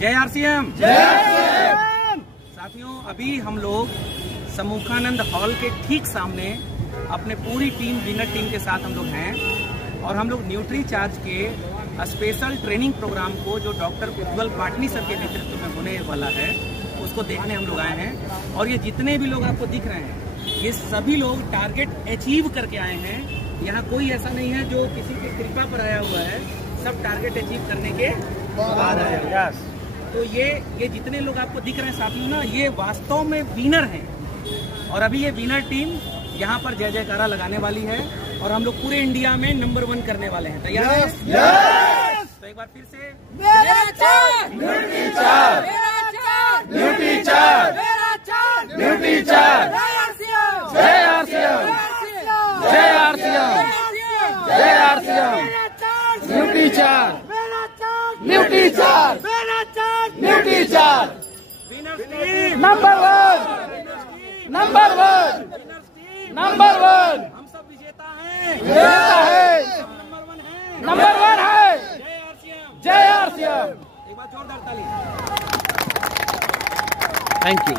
जय आरसीएम। साथियों, अभी हम लोग सम्मुखानंद हॉल के ठीक सामने अपने पूरी टीम, विनर टीम के साथ हम लोग हैं और हम लोग न्यूट्री चार्ज के स्पेशल ट्रेनिंग प्रोग्राम को जो डॉक्टर उज्ज्वल पाटनी सर के नेतृत्व में होने वाला है उसको देखने हम लोग आए हैं। और ये जितने भी लोग आपको दिख रहे हैं ये सभी लोग टारगेट अचीव करके आए हैं। यहाँ कोई ऐसा नहीं है जो किसी की कृपा पर आया हुआ है, सब टारगेट अचीव करने के बाद आए हैं। तो ये जितने लोग आपको दिख रहे हैं साथियों ना, ये वास्तव में विनर हैं और अभी ये विनर टीम यहाँ पर जय जयकारा लगाने वाली है और हम लोग पूरे इंडिया में नंबर 1 करने वाले हैं। तैयार हैं? तो एक बार फिर से मेरा चार्ज, न्यूट्री चार्ज, मेरा चार्ज, न्यूट्री चार्ज, मेरा चार्ज, न्यूट्री चार्ज, जय आरसीएम, जय आरसीएम, जय आरसीएम, मेरा चार्ज, न्यूट्री चार्ज, मेरा चार्ज, न्यूट्री चार्ज, मेरा charge, nutri charge, number 1, number 1, number 1। हम सब विजेता हैं, विजेता है, नंबर 1 है। जय आरसीएम, जय आरसीएम। एक बार जोरदार ताली। Thank you.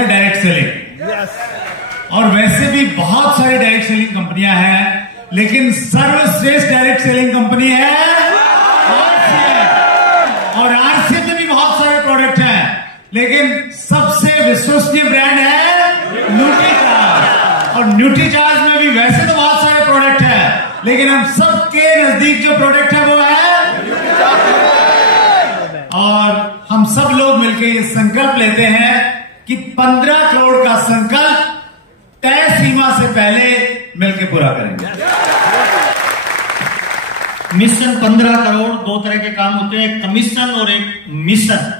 डायरेक्ट सेलिंग, और वैसे भी बहुत सारी डायरेक्ट सेलिंग कंपनियां हैं, लेकिन सर्वश्रेष्ठ डायरेक्ट सेलिंग कंपनी है आरसीएम। और आरसीएम में भी बहुत सारे प्रोडक्ट हैं, लेकिन सबसे विश्वसनीय ब्रांड है न्यूट्री चार्ज। और न्यूट्री चार्ज में भी वैसे तो बहुत सारे प्रोडक्ट हैं, लेकिन हम सबके नजदीक जो प्रोडक्ट है वो है। और हम सब लोग मिलकर ये संकल्प लेते हैं कि 15 करोड़ का संकल्प तय सीमा से पहले मिलकर पूरा करेंगे। मिशन 15 करोड़, 2 तरह के काम होते हैं, एक कमीशन और एक मिशन।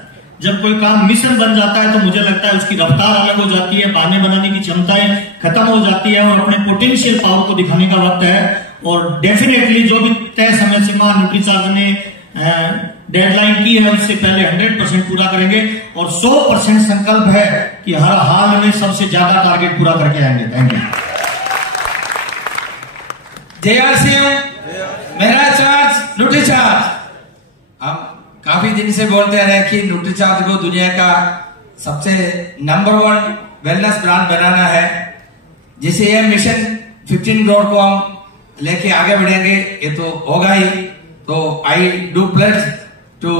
जब कोई काम मिशन बन जाता है तो मुझे लगता है उसकी रफ्तार अलग हो जाती है, बहाने बनाने की क्षमताएं खत्म हो जाती है और अपने पोटेंशियल पावर को दिखाने का वक्त है। और डेफिनेटली जो भी तय समय सीमा न्यूट्री चार्ज ने डेडलाइन की है उससे पहले 100% पूरा करेंगे और 100% संकल्प है कि हर हाल में सबसे ज्यादा टारगेट पूरा करके आएंगे। Thank you. जय आरसीएम, मेरा चार्ज, न्यूट्री चार्ज। हम काफी दिन से बोलते रहे कि न्यूट्री चार्ज को दुनिया का सबसे नंबर 1 वेलनेस ब्रांड बनाना है। जिसे ये मिशन 15 करोड़ को हम लेके आगे बढ़ेंगे, ये तो होगा ही। तो I do pledge to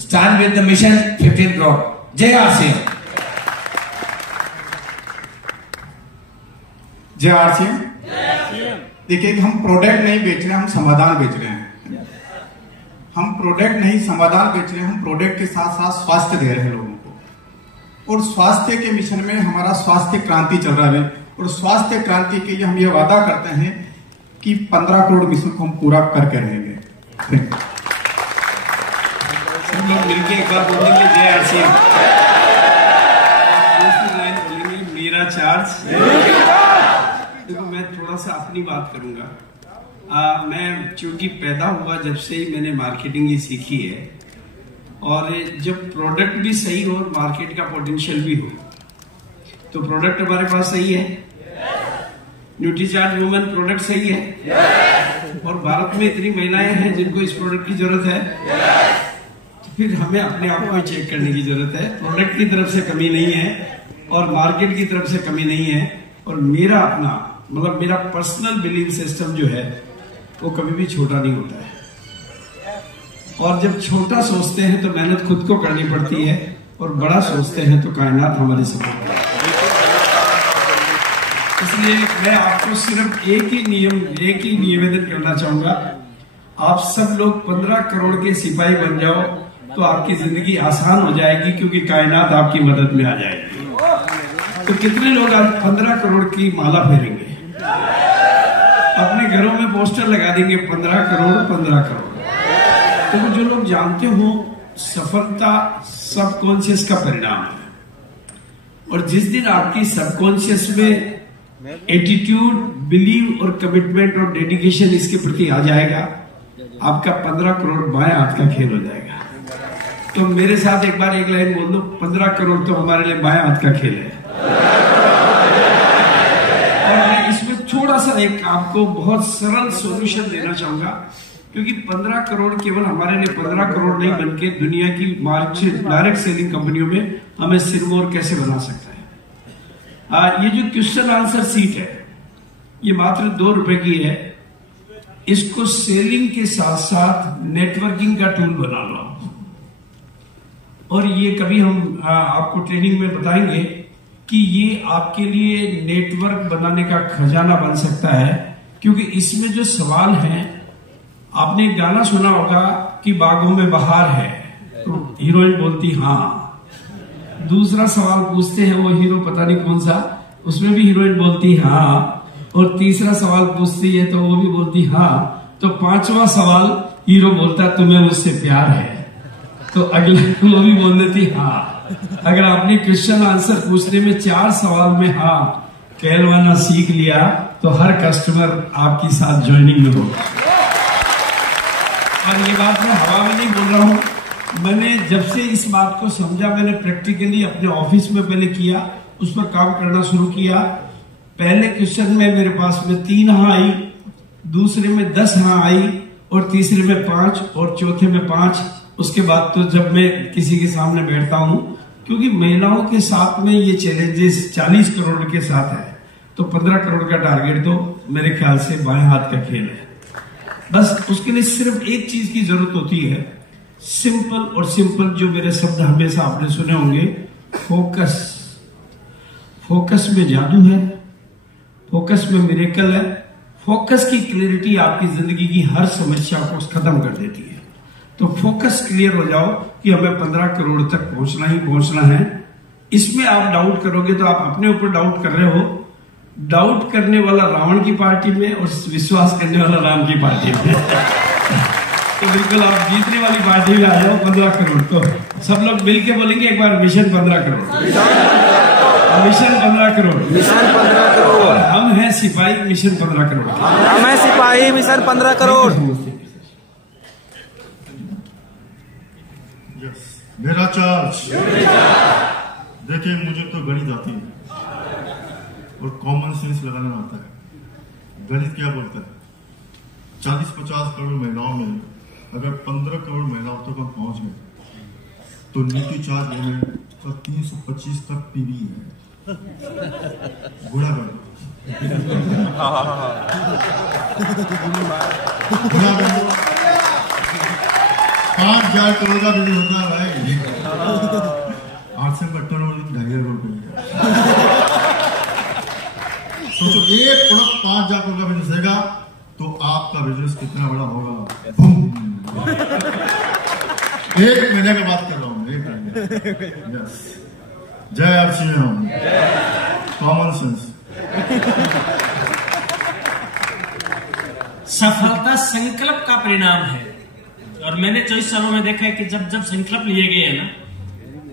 stand with the mission 15 crore. जय आरसीएम। जय आरसीएम। देखिए कि हम प्रोडक्ट नहीं बेच रहे हैं, हम समाधान बेच रहे हैं। हम प्रोडक्ट नहीं समाधान बेच रहे हैं, हम प्रोडक्ट के साथ साथ स्वास्थ्य दे रहे हैं लोगों को। और स्वास्थ्य के मिशन में हमारा स्वास्थ्य क्रांति चल रहा है और स्वास्थ्य क्रांति के लिए हम ये वादा करते हैं कि 15 करोड़ मिशन को हम पूरा करके रहेंगे। लोग मिलके एक बार बोलेंगे जय आरसीएम, दूसरी लाइन बोलेंगे मेरा चार्ज। देखो मैं थोड़ा सा अपनी बात करूंगा। मैं चूंकि पैदा हुआ जब से ही मैंने मार्केटिंग ही सीखी है, और जब प्रोडक्ट भी सही हो और मार्केट का पोटेंशियल भी हो, तो प्रोडक्ट हमारे पास सही है, न्यूट्रीचार्ज वुमेन प्रोडक्ट सही है, और भारत में इतनी महिलाएं हैं जिनको इस प्रोडक्ट की जरूरत है, तो फिर हमें अपने आप को चेक करने की जरूरत है। प्रोडक्ट की तरफ से कमी नहीं है और मार्केट की तरफ से कमी नहीं है, और मेरा अपना मतलब मेरा पर्सनल बिलीफ सिस्टम जो है वो कभी भी छोटा नहीं होता है। और जब छोटा सोचते हैं तो मेहनत खुद को करनी पड़ती है, और बड़ा सोचते हैं तो कायनात हमारी सपोर्ट करती है। इसलिए मैं आपको सिर्फ एक ही निवेदन करना चाहूंगा, आप सब लोग 15 करोड़ के सिपाही बन जाओ तो आपकी जिंदगी आसान हो जाएगी, क्योंकि कायनात आपकी मदद में आ जाएगी। तो कितने लोग आज 15 करोड़ की माला फेरेंगे, अपने घरों में पोस्टर लगा देंगे 15 करोड़ 15 करोड़। तो जो लोग जानते हो सफलता सबकॉन्शियस का परिणाम है, और जिस दिन आपकी सबकॉन्शियस में एटीट्यूड, बिलीव और कमिटमेंट और डेडिकेशन इसके प्रति आ जाएगा, आपका 15 करोड़ बाएं हाथ का खेल हो जाएगा। तो मेरे साथ एक बार एक लाइन बोल दो, 15 करोड़ तो हमारे लिए बाएं हाथ का खेल है। और मैं इसमें थोड़ा सा एक आपको बहुत सरल सॉल्यूशन देना चाहूंगा, क्योंकि 15 करोड़ केवल हमारे लिए 15 करोड़ नहीं बनके दुनिया की मार्केट डायरेक्ट सेलिंग कंपनियों में हमें सिरमौर कैसे बना सकता है। ये जो क्वेश्चन आंसर सीट है ये मात्र 2 रुपए की है, इसको सेलिंग के साथ साथ नेटवर्किंग का टूल बना लो। और ये कभी हम आपको ट्रेनिंग में बताएंगे कि ये आपके लिए नेटवर्क बनाने का खजाना बन सकता है, क्योंकि इसमें जो सवाल हैं, आपने एक गाना सुना होगा कि बागों में बहार है, तो हीरोइन बोलती हाँ, दूसरा सवाल पूछते हैं वो हीरो पता नहीं कौन सा, उसमें भी हीरोइन बोलती हाँ, और तीसरा सवाल पूछती है तो वो भी बोलती हाँ, तो 5वां सवाल हीरो बोलता तुम्हें मुझसे प्यार है, तो अगले वो भी बोल देती हाँ। अगर आपने क्वेश्चन आंसर पूछने में 4 सवाल में हाँ कहलवाना सीख लिया तो हर कस्टमर आपके साथ ज्वाइनिंग में होगा। और ये बात मैं हवा में नहीं बोल रहा हूं, मैंने जब से इस बात को समझा, मैंने प्रैक्टिकली अपने ऑफिस में पहले किया, उस पर काम करना शुरू किया। पहले क्वेश्चन में मेरे पास में 3 हाँ आई, दूसरे में 10 हाँ आई, और तीसरे में 5 और चौथे में 5। उसके बाद तो जब मैं किसी के सामने बैठता हूं, क्योंकि महिलाओं के साथ में ये चैलेंजेस 40 करोड़ के साथ है, तो 15 करोड़ का टारगेट तो मेरे ख्याल से बाएं हाथ का खेल है। बस उसके लिए सिर्फ एक चीज की जरूरत होती है, सिंपल और सिंपल, जो मेरे शब्द हमेशा आपने सुने होंगे, फोकस। फोकस में जादू है, फोकस में मिरेकल है। फोकस की क्लियरिटी आपकी जिंदगी की हर समस्या को खत्म कर देती है। तो फोकस क्लियर हो जाओ कि हमें 15 करोड़ तक पहुंचना ही पहुंचना है। इसमें आप डाउट करोगे तो आप अपने ऊपर डाउट कर रहे हो। डाउट करने वाला रावण की पार्टी में और विश्वास करने वाला राम की पार्टी में। तो बिल्कुल आप जीतने वाली पार्टी में आ जाओ। 15 करोड़ तो सब लोग मिलके बोलेंगे एक बार, mission 15 crore, mission 15 crore, mission 15 crore. हम हैं सिपाही मिशन 15 करोड़, हम हैं सिपाही मिशन 15 करोड़। मेरा चार्ज। देखिए, मुझे तो गणित आती है और कॉमन सेंस लगाना आता है। गणित क्या बोलता है? 40-50 करोड़ महिलाओं में अगर 15 करोड़ महिलाओं तक हम पहुंच गए तो न्यूट्री चार्ज लेवल का 325 तक पीवी है। गुणा कर 5,000 करोड़ का बिजनेस होता है भाई। 8 से 2,500 करोड़। सोचो, एक प्रोडक्ट 5,000 करोड़ का बिजनेस देगा तो आपका बिजनेस कितना बड़ा होगा। एक महीने की बात कर रहा हूँ, एक महीने। यस, जय आरसीएम, कॉमन सेंस। सफलता संकल्प का परिणाम है। और मैंने 24 सालों में देखा है कि जब जब संकल्प लिए गए हैं ना,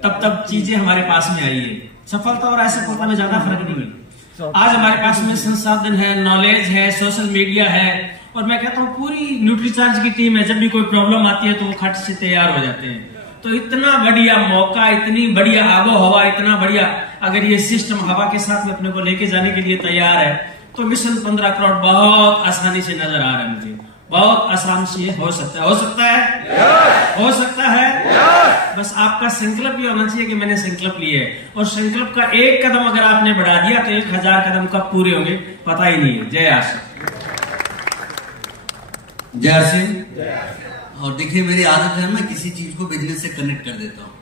तब तब चीजें हमारे पास में आई है। सफलता और असफलता में ज्यादा फर्क नहीं है। आज हमारे पास में संसाधन है, नॉलेज है, सोशल मीडिया है, और मैं कहता हूँ पूरी न्यूट्रीचार्ज की टीम है। जब भी कोई प्रॉब्लम आती है तो वो खट से तैयार हो जाते हैं। तो इतना बढ़िया मौका, इतनी बढ़िया आबो हवा, इतना बढ़िया अगर ये सिस्टम हवा के साथ में अपने को लेके जाने के लिए तैयार है, तो मिशन 15 करोड़ बहुत आसानी से नजर आ रहा है मुझे। बहुत आसान से हो सकता है, हो सकता है, हो सकता है। बस आपका संकल्प ये होना चाहिए कि मैंने संकल्प लिए है, और संकल्प का एक कदम अगर आपने बढ़ा दिया तो 1000 कदम कब पूरे होंगे पता ही नहीं है। जय आशा, जय सिंह। और देखिए मेरी आदत है, मैं किसी चीज को बिजनेस से कनेक्ट कर देता हूँ।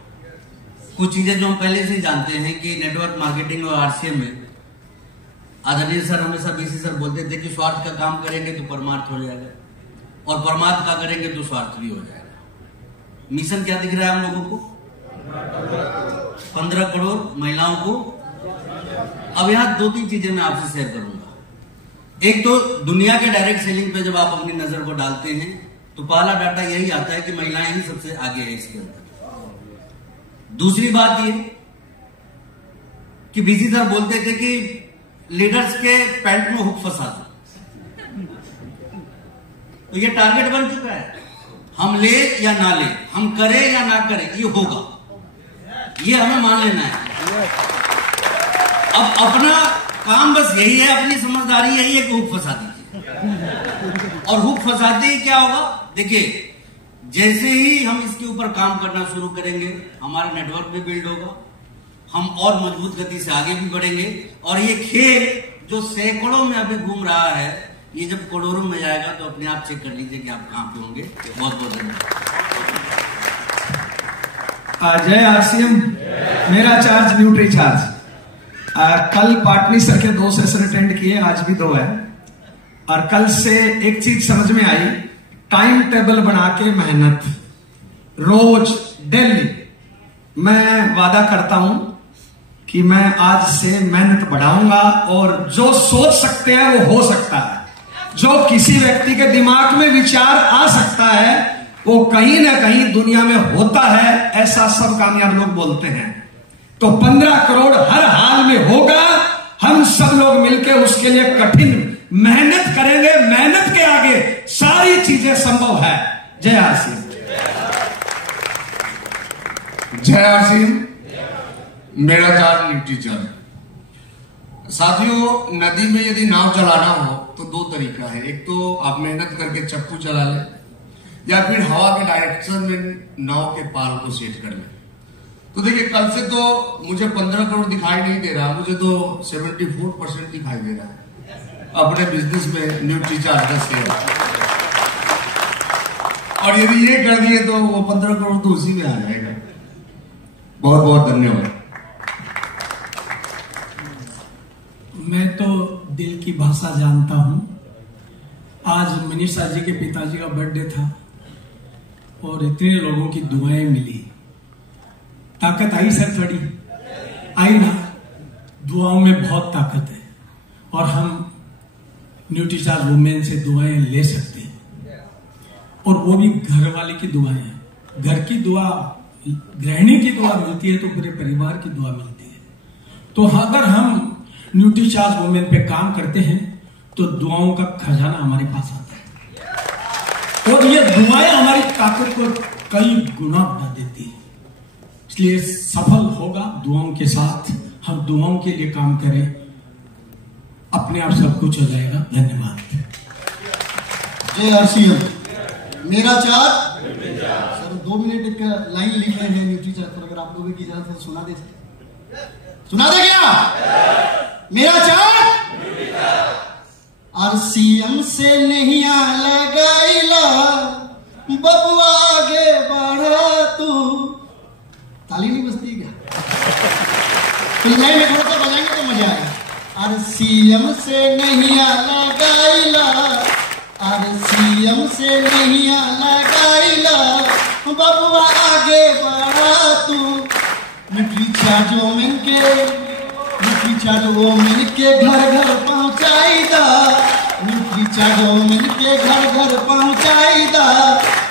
कुछ चीजें जो हम पहले से ही जानते हैं कि नेटवर्क मार्केटिंग और आरसीएम में आदरणीय सर हमेशा बीसी सर बोलते थे कि स्वार्थ का काम करेंगे तो परमार्थ हो जाएगा, और परमार्थ का करेंगे तो स्वार्थ भी हो जाएगा। मिशन क्या दिख रहा है हम लोगों को? 15 करोड़ महिलाओं को। अब यहाँ 2-3 चीजें मैं आपसे शेयर करूंगा। एक तो दुनिया के डायरेक्ट सेलिंग पे जब आप अपनी नजर को डालते हैं तो पहला डाटा यही आता है कि महिलाएं ही सबसे आगे है इसके अंदर। दूसरी बात ये कि बीसी सर बोलते थे कि लीडर्स के पैंट में हुक फंसा दो, तो ये टारगेट बन चुका है। हम ले या ना ले, हम करें या ना करें, ये होगा, ये हमें मान लेना है। अब अपना काम बस यही है, अपनी समझदारी यही है कि हुक फंसा दीजिए। और हुक फंसाते ही क्या होगा? देखिए जैसे ही हम इसके ऊपर काम करना शुरू करेंगे, हमारा नेटवर्क भी बिल्ड होगा, हम और मजबूत गति से आगे भी बढ़ेंगे, और ये खेल जो सैकड़ों में अभी घूम रहा है, ये जब करोड़ों में जाएगा तो अपने आप चेक कर लीजिए कि आप कहां पे होंगे। बहुत बहुत धन्यवाद। जय आरसीएम। मेरा चार्ज न्यूट्री चार्ज। कल पाटनी सर के 2 सेशन अटेंड किए, आज भी 2 है। और कल से एक चीज समझ में आई, टाइम टेबल बना के मेहनत, रोज डेली। मैं वादा करता हूं कि मैं आज से मेहनत बढ़ाऊंगा, और जो सोच सकते हैं वो हो सकता है। जो किसी व्यक्ति के दिमाग में विचार आ सकता है वो कहीं ना कहीं दुनिया में होता है, ऐसा सब कामयाब लोग बोलते हैं। तो 15 करोड़ हर हाल में होगा। हम सब लोग मिलकर उसके लिए कठिन मेहनत करेंगे। मेहनत के आगे सारी चीजें संभव है। जय आरसीएम। जय आरसीएम। मेरा चार्ज न्यूट्री चार्ज। साथियों, नदी में यदि नाव चलाना हो तो 2 तरीका है। एक तो आप मेहनत करके चप्पू चला लें, या फिर हवा के डायरेक्शन में नाव के पाल को सेट कर लें। तो देखिए कल से तो मुझे 15 करोड़ दिखाई नहीं दे रहा, मुझे तो 74% दिखाई दे रहा है अपने बिजनेस में न्यूट्री चार्ज का शेयर। और यदि ये कर दिए तो वो 15 करोड़ तो उसी में आ जाएगा। बहुत बहुत धन्यवाद। मैं तो दिल की भाषा जानता हूं। आज मनीषा जी के पिताजी का बर्थडे था और इतने लोगों की दुआएं मिली। ताकत आई सर, थोड़ी आई ना? दुआओं में बहुत ताकत है, और हम न्यूट्रीचार्ज वुमेन से दुआएं ले सकते हैं, और वो भी घर वाले की दुआएं हैं। घर की दुआ, गृहिणी की दुआ मिलती है तो पूरे परिवार की दुआ मिलती है। तो अगर हम न्यूट्रीचार्ज वुमेन पे काम करते हैं तो दुआओं का खजाना हमारे पास आता है, और ये दुआएं हमारी ताकत को कई गुना बढ़ा देती है। इसलिए सफल होगा दुआओं के साथ। हम दुआओं के लिए काम करें, अपने आप सब कुछ हो जाएगा। धन्यवाद। जय आरसीएम। मेरा चार्ज सर 2 मिनट एक लाइन लिख रहे हैं न्यूट्री चार्ज पर, अगर आप लोगों की इजाजत है सुना दे। सुना दे क्या? मेरा चार्ज आरसीएम से नहीं लगाइला, बबुआ आगे बढ़ा तू। ताली नहीं बजती क्या? तो लाइन में थोड़ा सा बजाएंगे तो मजा आएगा। आरसीएम से नहीं लगाइला, आरसीएम से नहीं लगाइला, बबुआ आगे बढ़ा तू। न्यूट्री चार्ज वोमेन के घर घर पहुंचाईदा, न्यूट्री चार्ज वोमेन के घर घर पहुंचाईदा,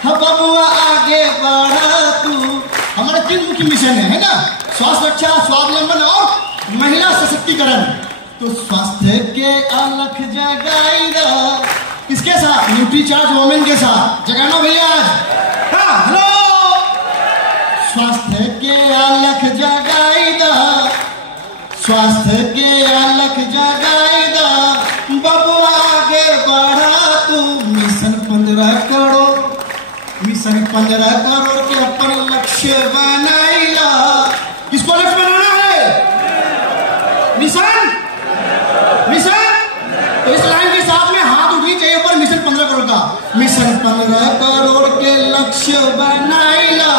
बबुआ आगे बढ़ा तू। हमारे 3 मुख्य मिशन है ना, स्वास्थ्य रक्षा, स्वावलंबन और महिला सशक्तिकरण। तो स्वास्थ्य के अलख जगाईदा, किसके साथ? न्यूट्रीचार्ज वोमेन के साथ। जगाना भैया आज। हाँ, हेलो। स्वास्थ्य के अलख जगाईदा, स्वास्थ्य के अलख जगाईदा, बबुआ आगे बढ़ा तू। मिशन 15 करोड़, मिशन 15 करोड़ के अपन लक्ष्य बनाईला। किसको लक्ष्य बनाना है? Mission, mission. तो इस लाइन के साथ में हाथ उठनी चाहिए पर मिशन 15 करोड़ का। मिशन 15 करोड़ के लक्ष्य बनाईला,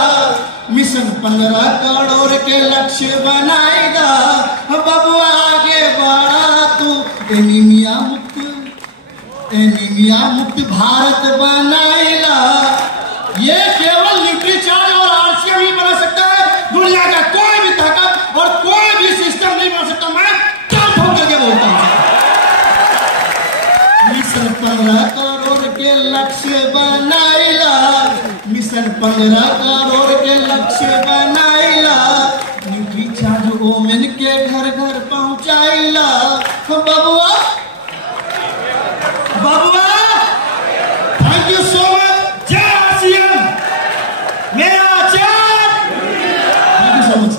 मिशन 15 करोड़ के लक्ष्य बनाईला, बबुआ आगे बढ़ा तू। एनीमिया मुक्त, एनीमिया मुक्त भारत बनाईला। ये केवल न्यूट्रीचार्ज और आरसीएम ही बना सकता है, दुनिया का कोई भी ताकत और कोई भी सिस्टम नहीं बना सकता। मैं क्या ठोक करके बोलता हूं। मिशन 15 करोड़ के लक्ष्य बनाईला, मिशन 15 करोड़ के लक्ष्य बनाईला। न्यूट्रीचार्ज वोमेन के घर घर पहुंचाईला, बबुआ, बबुआ। Thank you so much. जय आरसीएम, मेरा charge. Thank you so much.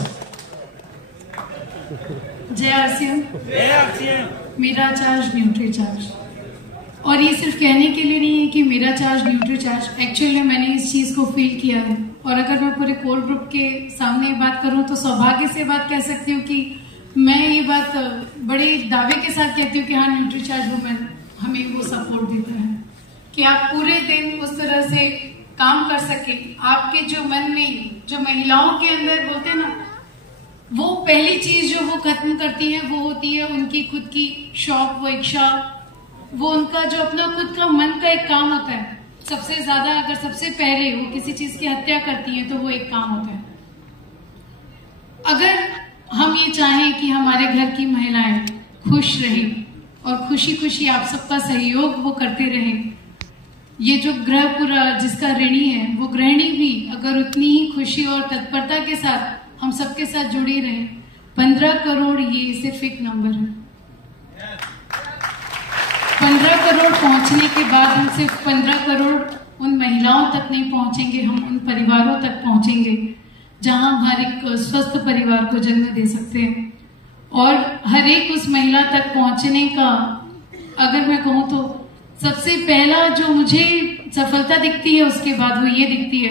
जय आरसीएम, जय आरसीएम, मेरा चार्ज न्यूट्री चार्ज। और ये सिर्फ कहने के लिए नहीं है कि मेरा चार्ज न्यूट्री चार्ज, एक्चुअली मैंने इस चीज को फील किया है। और अगर मैं पूरे कोर ग्रुप के सामने बात करूं तो सौभाग्य से बात कह सकती हूँ कि मैं ये बात बड़े दावे के साथ कहती हूँ कि हाँ, न्यूट्री चार्ज वुमेन हमें वो सपोर्ट देता है कि आप पूरे दिन उस तरह से काम कर सके। आपके जो मन में, जो महिलाओं के अंदर बोलते हैं ना, वो पहली चीज जो वो खत्म करती है वो होती है उनकी खुद की शौक, वो इच्छा, वो उनका जो अपना खुद का मन का एक काम होता है। सबसे ज्यादा अगर सबसे पहले वो किसी चीज की हत्या करती है तो वो एक काम होता है। अगर हम ये चाहें कि हमारे घर की महिलाएं खुश रहें और खुशी खुशी आप सबका सहयोग वो करते रहें, ये जो ग्रह पूरा जिसका ऋणी है वो गृहिणी भी अगर उतनी ही खुशी और तत्परता के साथ हम सबके साथ जुड़ी रहे, 15 करोड़ ये सिर्फ एक नंबर है। 15 करोड़ पहुंचने के बाद हम सिर्फ 15 करोड़ उन महिलाओं तक नहीं पहुंचेंगे, हम उन परिवारों तक पहुंचेंगे जहां हम हर एक स्वस्थ परिवार को जन्म दे सकते हैं। और हर एक उस महिला तक पहुंचने का अगर मैं कहूं तो सबसे पहला जो मुझे सफलता दिखती है उसके बाद वो ये दिखती है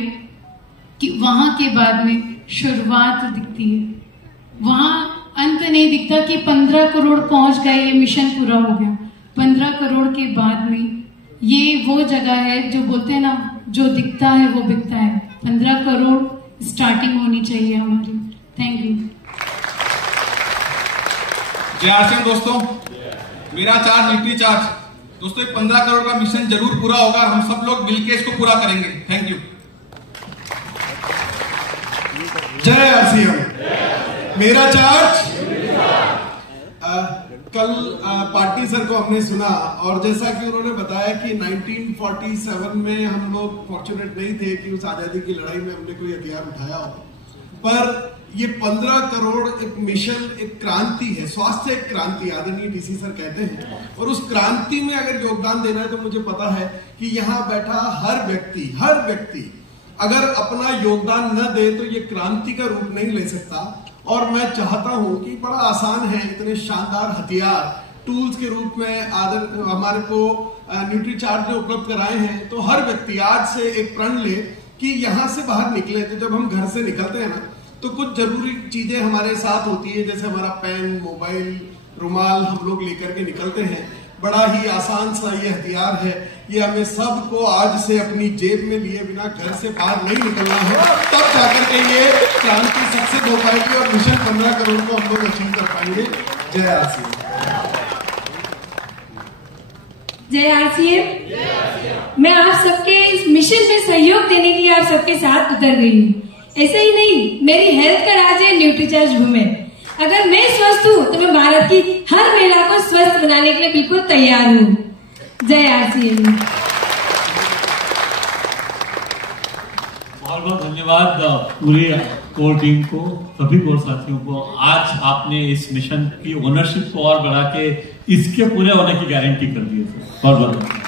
कि वहां के बाद में शुरुआत दिखती है, वहां अंत नहीं दिखता कि 15 करोड़ पहुंच गए, ये मिशन पूरा हो गया। 15 करोड़ के बाद में ये वो जगह है जो बोलते हैं ना, जो दिखता है वो बिकता है। 15 करोड़ स्टार्टिंग होनी चाहिए हमारी। Thank you. जय आरसीएम दोस्तों, मेरा चार्ज न्यूट्री चार्ज। दोस्तों, 15 करोड़ का मिशन जरूर पूरा होगा, हम सब लोग मिलकर इसको पूरा करेंगे। Thank you. जय आरसीएम, मेरा चार्ज। कल पाटिल सर को हमने सुना और जैसा कि उन्होंने बताया कि 1947 में हम लोग फॉर्चुनेट नहीं थे कि उस आजादी की लड़ाई में हमने कोई हथियार उठाया हो, पर ये 15 करोड़ एक मिशन, एक क्रांति है। स्वास्थ्य एक क्रांति, आदरणीय डीसी सर कहते हैं, और उस क्रांति में अगर योगदान देना है तो मुझे पता है कि यहाँ बैठा हर व्यक्ति अगर अपना योगदान न दे तो ये क्रांति का रूप नहीं ले सकता। और मैं चाहता हूं कि बड़ा आसान है, इतने शानदार हथियार टूल्स के रूप में हमारे को न्यूट्री चार्ज ने उपलब्ध कराए हैं, तो हर व्यक्ति आज से एक प्रण ले कि यहाँ से बाहर निकले तो जब हम घर से निकलते हैं ना तो कुछ जरूरी चीजें हमारे साथ होती है, जैसे हमारा पेन, मोबाइल, रुमाल हम लोग लेकर के निकलते हैं। बड़ा ही आसान सा ये हथियार है, ये हमें सबको आज से अपनी जेब में लिए बिना घर से बाहर नहीं निकलना है, तब जाकर के ये क्रांति सक्सेस हो पाएगी और मिशन 15 करोड़ को हम लोग अचीव कर पाएंगे। जय आरसीएम। जय आरसीएम। मैं आप सबके इस मिशन में सहयोग देने के लिए आप सबके साथ उतर गई हूँ। ऐसे ही नहीं, मेरी हेल्थ का राज है न्यूट्रीचार्ज वुमेन। अगर मैं स्वस्थ हूँ तो मैं भारत की हर महिला को स्वस्थ बनाने के लिए बिल्कुल तैयार हूँ। जय आरसीएम। बहुत बहुत धन्यवाद पूरी कोर टीम को, सभी कोर साथियों को। आज आपने इस मिशन की ओनरशिप को और बढ़ा के इसके पूरे होने की गारंटी कर दी है। बहुत बहुत धन्यवाद।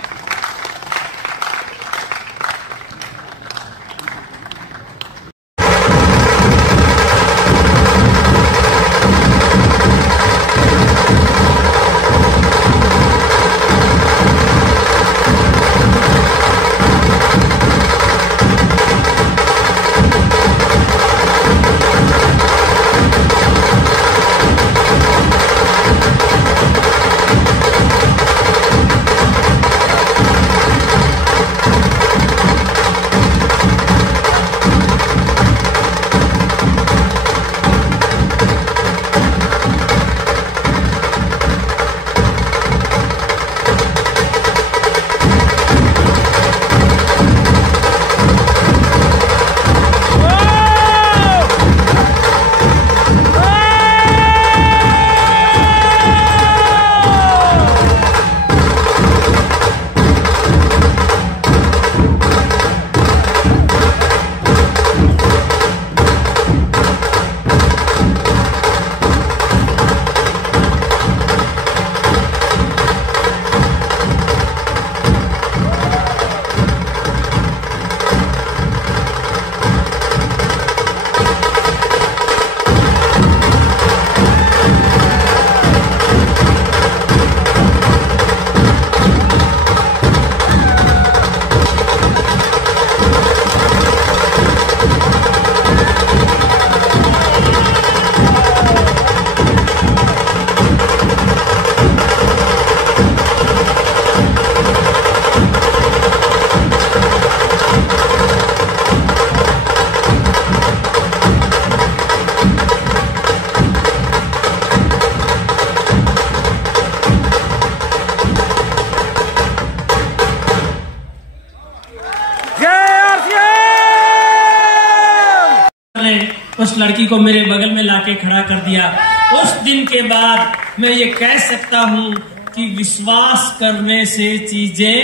उस लड़की को मेरे बगल में लाके खड़ा कर दिया। उस दिन के बाद मैं ये कह सकता हूँ कि विश्वास करने से चीजें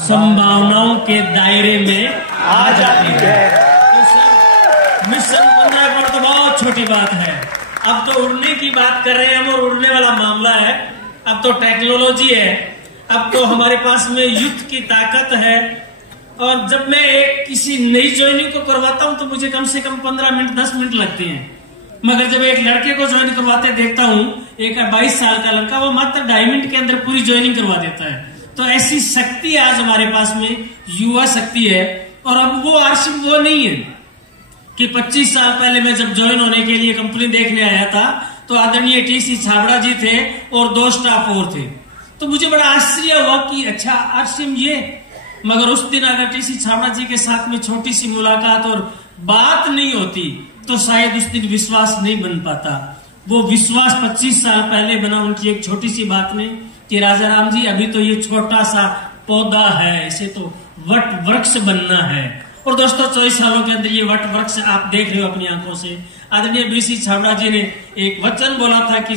संभावनाओं के दायरे में आ जाती है। तो सर मिशन 15 करोड़ तो बहुत छोटी बात है। अब तो उड़ने की बात कर रहे हैं हम और उड़ने वाला मामला है। अब तो टेक्नोलॉजी है, अब तो हमारे पास में युद्ध की ताकत है। और जब मैं एक किसी नई ज्वाइनिंग को करवाता हूं तो मुझे कम से कम 15 मिनट 10 मिनट लगते हैं, मगर जब एक लड़के को ज्वाइन करवाते देखता हूं, एक 22 साल का लड़का, वो मात्र 2.5 मिनट के अंदर पूरी ज्वाइनिंग करवा देता है। तो ऐसी शक्ति आज हमारे पास में युवा शक्ति है। और अब वो आरसीएम वो नहीं है कि 25 साल पहले मैं जब ज्वाइन होने के लिए कंपनी देखने आया था तो आदरणीय टीसी छाबड़ा जी थे और 2 स्टाफ और थे। तो मुझे बड़ा आश्चर्य हुआ कि अच्छा आरसीएम ये। मगर उस दिन अगर टीसी छाबड़ा जी के साथ में छोटी सी मुलाकात और बात नहीं होती तो शायद उस दिन विश्वास नहीं बन पाता। वो विश्वास 25 साल पहले बना उनकी एक छोटी सी बात ने कि राजा राम जी अभी तो ये छोटा सा पौधा है, इसे तो वट वृक्ष बनना है। और दोस्तों 24 सालों के अंदर ये वट वृक्ष आप देख रहे हो अपनी आंखों से। आदरणीय बीसी छाबड़ा जी ने एक वचन बोला था कि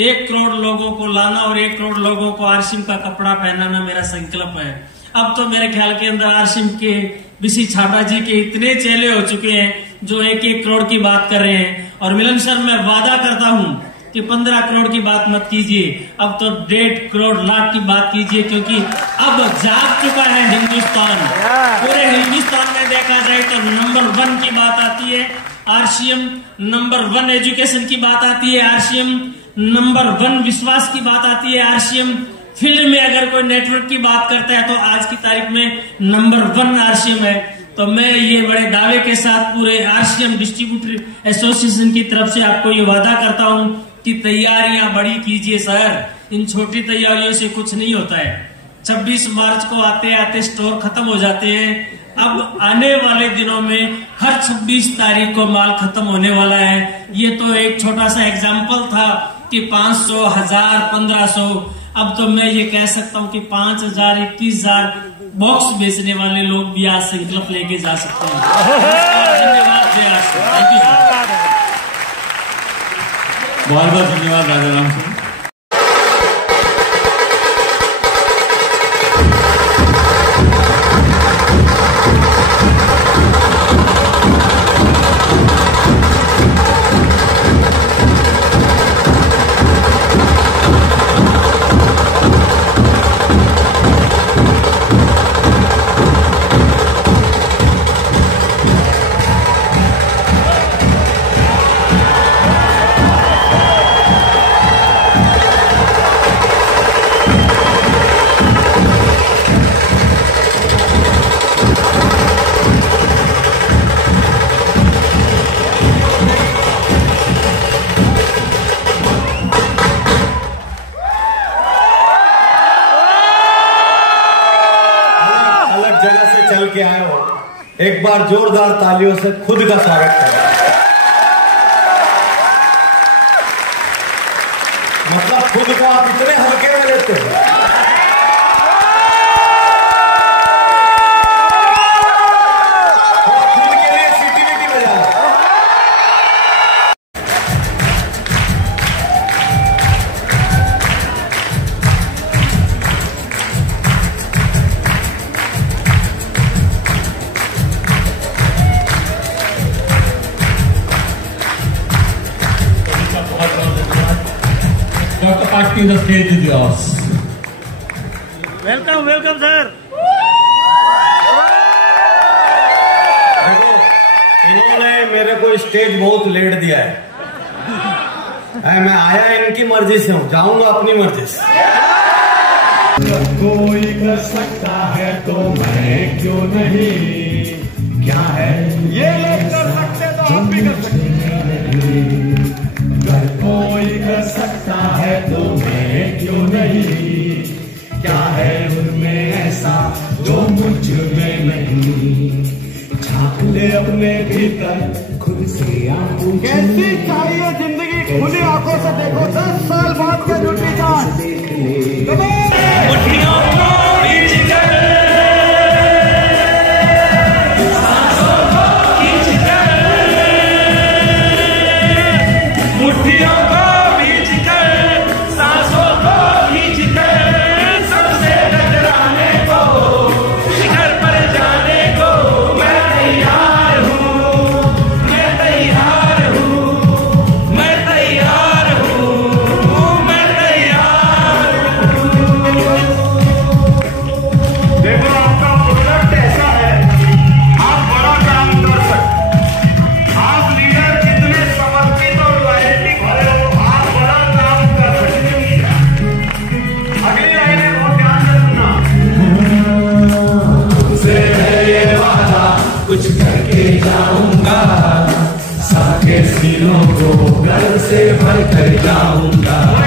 1 करोड़ लोगों को लाना और 1 करोड़ लोगों को आरसीएम का कपड़ा पहनाना मेरा संकल्प है। अब तो मेरे ख्याल के अंदर आरसीएम के बीसी छाबड़ा जी के इतने चेले हो चुके हैं जो 1-1 करोड़ की बात कर रहे हैं। और मिलन सर मैं वादा करता हूं कि 15 करोड़ की बात मत कीजिए, अब तो 1.5 करोड़ लाख की बात कीजिए, क्योंकि अब जाग चुका है हिंदुस्तान। पूरे हिंदुस्तान में देखा जाए तो नंबर 1 की बात आती है आरसीएम, नंबर 1 एजुकेशन की बात आती है आरसीएम, नंबर 1 विश्वास की बात आती है आरसीएम। फील्ड में अगर कोई नेटवर्क की बात करता है तो आज की तारीख में नंबर 1 आरसीएम है। तो मैं ये बड़े दावे के साथ पूरे आरसीएम डिस्ट्रीब्यूटर एसोसिएशन की तरफ से आपको ये वादा करता हूं कि तैयारियां बड़ी कीजिए सर। इन छोटी तैयारियों से कुछ नहीं होता है। 26 मार्च को आते आते स्टोर खत्म हो जाते हैं। अब आने वाले दिनों में हर 26 तारीख को माल खत्म होने वाला है। ये तो एक छोटा सा एग्जाम्पल था कि 500, 1000, 1500। अब तो मैं ये कह सकता हूँ कि 5000, 21000 बॉक्स बेचने वाले लोग भी आज संकल्प लेके जा सकते हैं। धन्यवाद। Thank you sir. बहुत बहुत धन्यवाद राजा राम सिंह। चल के आए हो, एक बार जोरदार तालियों से खुद का स्वागत करें। मतलब खुद को आप इतने हल्के में लेते हो। खुद के लिए सीटी वीटी बजा। Dr. Pattni, the stage is yours. Welcome welcome sir. देखो, इन्होंने मेरे को स्टेज बहुत लेट दिया है। मैं आया इनकी मर्जी से हूँ, जाऊंगा अपनी मर्जी से। कोई कर सकता है तो मैं क्यों नहीं, क्या है ये लोग कर सकते तो हम भी कर सकते हैं। अगर कोई कर सकता है तो मैं क्यों नहीं, क्या है उनमें ऐसा जो मुझ में नहीं, झांक ले अपने भीतर खुद से आंखों। कैसी चाहिए जिंदगी, खुली आंखों से देखो 10 साल बाद का ड्यूटी चार्ज। कुछ करके जाऊंगा, साके सीनों को गर्व से भर कर जाऊंगा।